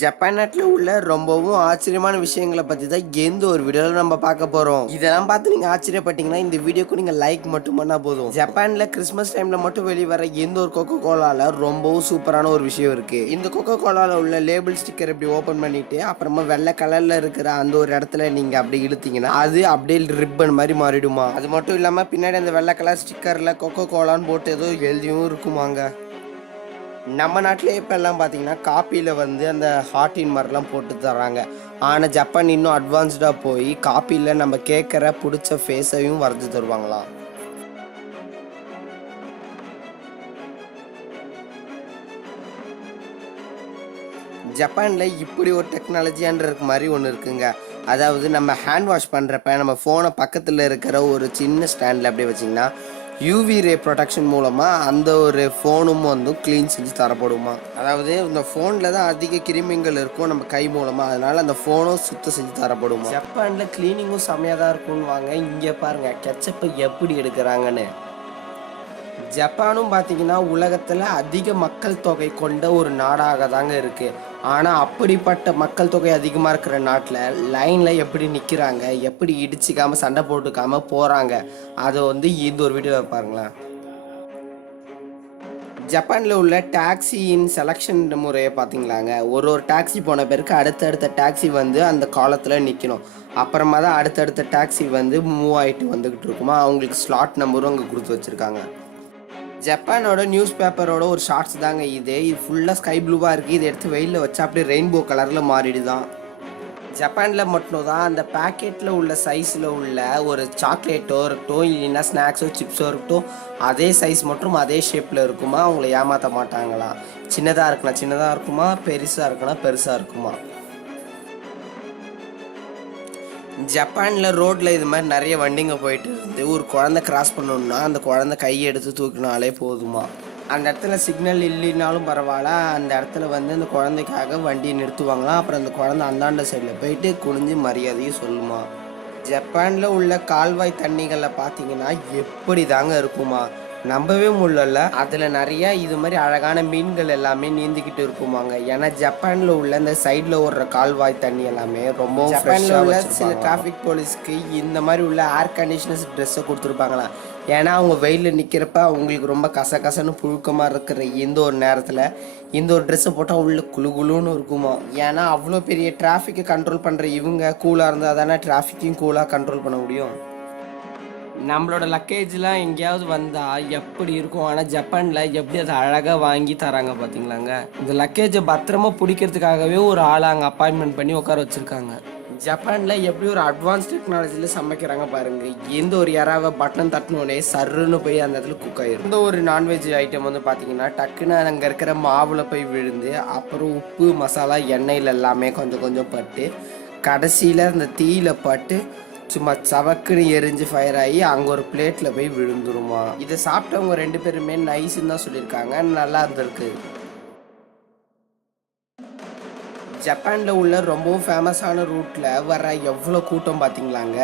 Japan நாட்டில் உள்ள ரொம்பவும் ஆச்சரியமான விஷயங்களை பற்றி தான் எந்த ஒரு வீடியோவில் நம்ம பார்க்க போகிறோம். இதெல்லாம் பார்த்து நீங்கள் ஆச்சரியப்பட்டீங்கன்னா இந்த வீடியோக்கு நீங்கள் லைக் மட்டும் பண்ணால் போதும். ஜப்பானில் கிறிஸ்மஸ் டைமில் மட்டும் வெளிவர எந்த ஒரு கொக்கோ கோலாவில் ரொம்பவும் சூப்பரான ஒரு விஷயம் இருக்குது. இந்த கொக்கோ கோலாவில் உள்ள லேபிள் ஸ்டிக்கர் இப்படி ஓப்பன் பண்ணிவிட்டு அப்புறமா வெள்ளை கலரில் இருக்கிற அந்த ஒரு இடத்துல நீங்கள் அப்படி இழுத்தீங்கன்னா அது அப்படியே ரிப்பன் மாதிரி மாறிடுமா. அது மட்டும் இல்லாமல் பின்னாடி அந்த வெள்ளை கலர் ஸ்டிக்கரில் கொக்கோ கோலான்னு போட்டு ஏதோ எழுதியும் இருக்குமாங்க. நம்ம நாட்டிலே இப்போல்லாம் பார்த்தீங்கன்னா காப்பியில் அந்த ஹார்டின் மாதிரிலாம் போட்டு தராங்க. ஆனால் ஜப்பான் இன்னும் அட்வான்ஸ்டாக போய் காப்பியில் நம்ம கேட்குற பிடிச்ச ஃபேஸையும் வரைஞ்சி தருவாங்களாம். ஜப்பானில் இப்படி ஒரு டெக்னாலஜியான்ற மாதிரி ஒன்று இருக்குங்க. அதாவது நம்ம ஹேண்ட் வாஷ் பண்ணுறப்ப நம்ம ஃபோனை பக்கத்தில் இருக்கிற ஒரு சின்ன ஸ்டாண்டில் அப்படியே வச்சிங்கன்னா யூவி ரே ப்ரொடெக்ஷன் மூலமாக அந்த ஒரு ஃபோனும் க்ளீன் செஞ்சு தரப்படுமா. அதாவது இந்த ஃபோனில் தான் அதிக கிருமிகள் இருக்கும் நம்ம கை மூலமாக, அதனால் அந்த ஃபோனும் சுத்தம் செஞ்சு தரப்படுமா. ஜப்பானில் க்ளீனிங்கும் செம்மையாக தான் இருக்கும்னு வாங்க. இங்கே பாருங்கள் கெச்சப்பை எப்படி எடுக்கிறாங்கன்னு. ஜப்பானும் பார்த்தீங்கன்னா உலகத்தில் அதிக மக்கள் தொகை கொண்ட ஒரு நாடாக தாங்க இருக்குது. ஆனால் அப்படிப்பட்ட மக்கள் தொகை அதிகமாக இருக்கிற நாட்டில் லைனில் எப்படி நிற்கிறாங்க, எப்படி இடிச்சிக்காமல் சண்டை போட்டுக்காமல் போகிறாங்க, அதை இந்த ஒரு வீடியோவில் பாருங்களேன். ஜப்பானில் உள்ள டாக்ஸியின் செலெக்ஷன் முறையை பார்த்தீங்களாங்க. ஒரு டாக்ஸி போன பிறகு அடுத்தடுத்த டாக்ஸி அந்த காலத்தில் நிற்கணும். அப்புறமா தான் அடுத்தடுத்த டாக்ஸி மூவ் ஆகிட்டு வந்துக்கிட்டு இருக்குமா. அவங்களுக்கு ஸ்லாட் நம்பரும் அங்கே கொடுத்து வச்சுருக்காங்க. ஜப்பானோட நியூஸ் பேப்பரோட ஒரு ஷார்ட்ஸ் தாங்க இது. ஃபுல்லாக ஸ்கை ப்ளூவாக இருக்குது. இதை எடுத்து வெயிலில் வச்சா அப்படியே ரெயின்போ கலரில் மாறிடுதான். ஜப்பானில் மட்டும் தான் அந்த பேக்கெட்டில் உள்ள சைஸில் உள்ள ஒரு சாக்லேட்டோ இருக்கட்டும், இல்லைன்னா ஸ்நாக்ஸோ சிப்ஸோ இருக்கட்டும், அதே சைஸ் மற்றும் அதே ஷேப்பில் இருக்குமா. அவங்கள ஏமாற்ற மாட்டாங்களாம். சின்னதாக இருக்குன்னா சின்னதாக இருக்குமா, பெருசாக இருக்குன்னா பெருசாக இருக்குமா. ஜப்பானில் ரோட்டில் இது மாதிரி நிறைய வண்டிங்க போயிட்டு இருந்து ஒரு குழந்தை கிராஸ் பண்ணணுன்னா அந்த குழந்தை கையை எடுத்து தூக்கினாலே போதுமா. அந்த இடத்துல சிக்னல் இல்லைனாலும் பரவாயில்ல, அந்த இடத்துல அந்த குழந்தைக்காக வண்டியை நிறுத்துவாங்களாம். அப்புறம் அந்த குழந்தை அந்தாண்ட சைடில் போயிட்டு குனிஞ்சு மரியாதையும் சொல்லுமா. ஜப்பானில் உள்ள கால்வாய் தண்ணிகளில் பார்த்தீங்கன்னா எப்படி தாங்க இருக்குமா, நம்பவே முடியல. அதில் நிறைய இது மாதிரி அழகான மீன்கள் எல்லாமே நீந்திக்கிட்டு இருக்குமாங்க. ஏன்னா ஜப்பானில் உள்ள இந்த சைடில் ஓடுற கால்வாய் தண்ணி எல்லாமே ரொம்ப ஜப்பானில் உள்ள சில டிராஃபிக் போலீஸ்க்கு இந்த மாதிரி உள்ள ஏர் கண்டிஷனர்ஸ் ட்ரெஸ்ஸை கொடுத்துருப்பாங்களாம். ஏன்னா அவங்க வெயிலில் நிற்கிறப்ப அவங்களுக்கு ரொம்ப கசகசன்னு புழுக்கமாக இருக்கிற இந்த ஒரு நேரத்தில் இந்த ஒரு ட்ரெஸ்ஸை போட்டால் உள்ள குழுன்னு இருக்குமா. ஏன்னா அவ்வளோ பெரிய டிராஃபிக்கை கண்ட்ரோல் பண்ணுற இவங்க கூலாக இருந்தால் தானே டிராஃபிக்கையும் கூலாக கண்ட்ரோல் பண்ண முடியும். நம்மளோட லக்கேஜ்லாம் எங்கேயாவது வந்தால் எப்படி இருக்கும். ஆனால் ஜப்பானில் எப்படி அதை அழகாக வாங்கி தராங்க பார்த்தீங்களாங்க. இந்த லக்கேஜை பத்திரமா பிடிக்கிறதுக்காகவே ஒரு ஆளை அங்கே அப்பாயின்மெண்ட் பண்ணி உட்கார வச்சுருக்காங்க. ஜப்பானில் எப்படி ஒரு அட்வான்ஸ் டெக்னாலஜியில் சமைக்கிறாங்க பாருங்கள். எந்த ஒரு யாராவது பட்டன் தட்டினோடனே சர்ருன்னு போய் அந்த இடத்துல குக் ஆகிடும். இந்த ஒரு நான்வெஜ் ஐட்டம் பார்த்தீங்கன்னா டக்குன்னு அங்கே இருக்கிற மாவில் போய் விழுந்து, அப்புறம் உப்பு மசாலா எண்ணெயில் எல்லாமே கொஞ்சம் கொஞ்சம் பட்டு கடைசியில் அந்த தீயில பட்டு சும்மா சவக்குன்னு எரிஞ்சு ஃபயர் ஆகி அங்கே ஒரு பிளேட்டில் போய் விழுந்துருமா. இதை சாப்பிட்டவங்க 2 பேருமே நைஸ்ன்னு தான் சொல்லியிருக்காங்க. நல்லா இருந்திருக்கு. ஜப்பானில் உள்ள ரொம்பவும் ஃபேமஸான ரூட்டில் வர எவ்வளோ கூட்டம் பார்த்தீங்களாங்க.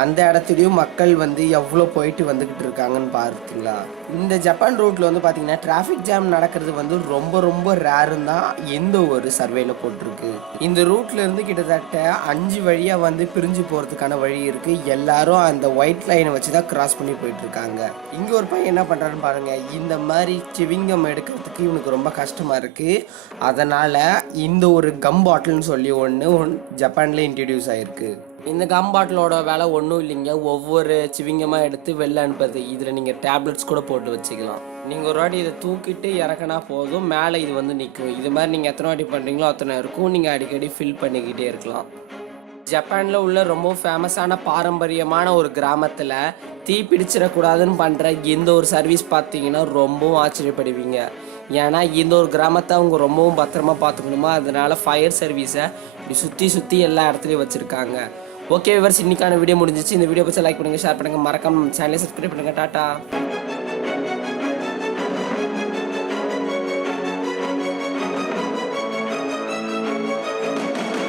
அந்த இடத்துலையும் மக்கள் எவ்வளோ போயிட்டு வந்துக்கிட்டு இருக்காங்கன்னு பார்த்தீங்களா. இந்த ஜப்பான் ரூட்டில் பார்த்தீங்கன்னா டிராஃபிக் ஜாம் நடக்கிறது ரொம்ப ரொம்ப ரேருன்னு தான் எந்த ஒரு சர்வேல போட்டிருக்கு. இந்த ரூட்லேருந்து கிட்டத்தட்ட 5 வழியாக பிரிஞ்சு போகிறதுக்கான வழி இருக்குது. எல்லாரும் அந்த ஒயிட் லைனை வச்சு தான் கிராஸ் பண்ணி போயிட்டுருக்காங்க. இங்கே ஒரு பையன் என்ன பண்ணுறான்னு பாருங்கள். இந்த மாதிரி சிவிங்கம் எடுக்கிறதுக்கு இவனுக்கு ரொம்ப கஷ்டமாக இருக்குது. அதனால் இந்த ஒரு கம் பாட்டில்னு சொல்லி ஒன்று ஜப்பானில் இன்ட்ரடியூஸ் ஆகிருக்கு. இந்த கம் பாட்டிலோட வேலை ஒன்றும் இல்லைங்க. ஒவ்வொரு சிவிங்கமாக எடுத்து வெளில அனுப்புறது. இதில் நீங்கள் டேப்லெட்ஸ் கூட போட்டு வச்சுக்கலாம். நீங்கள் ஒரு வாட்டி இதை தூக்கிட்டு இறக்கினா போதும், மேலே இது நிற்கும். இது மாதிரி நீங்கள் எத்தனை வாட்டி பண்ணுறீங்களோ அத்தனை இருக்கும். நீங்கள் அடிக்கடி ஃபில் பண்ணிக்கிட்டே இருக்கலாம். ஜப்பானில் உள்ள ரொம்ப ஃபேமஸான பாரம்பரியமான ஒரு கிராமத்தில் தீ பிடிச்சிடக்கூடாதுன்னு பண்ணுற இந்த ஒரு சர்வீஸ் பார்த்தீங்கன்னா ரொம்பவும் ஆச்சரியப்படுவீங்க. ஏன்னா இந்த ஒரு கிராமத்தை அவங்க ரொம்பவும் பத்திரமா பார்த்துக்கணுமா. அதனால ஃபயர் சர்வீஸை இப்படி சுற்றி எல்லா இடத்துலையும் வச்சுருக்காங்க. ஓகே விவர்ஸ், இன்னைக்கான வீடியோ முடிஞ்சிச்சு. இந்த வீடியோ பற்றி லைக் பண்ணுங்கள், ஷேர் பண்ணுங்கள், மறக்காம சேனலை சப்ஸ்கிரைப் பண்ணுங்கள். டாட்டா.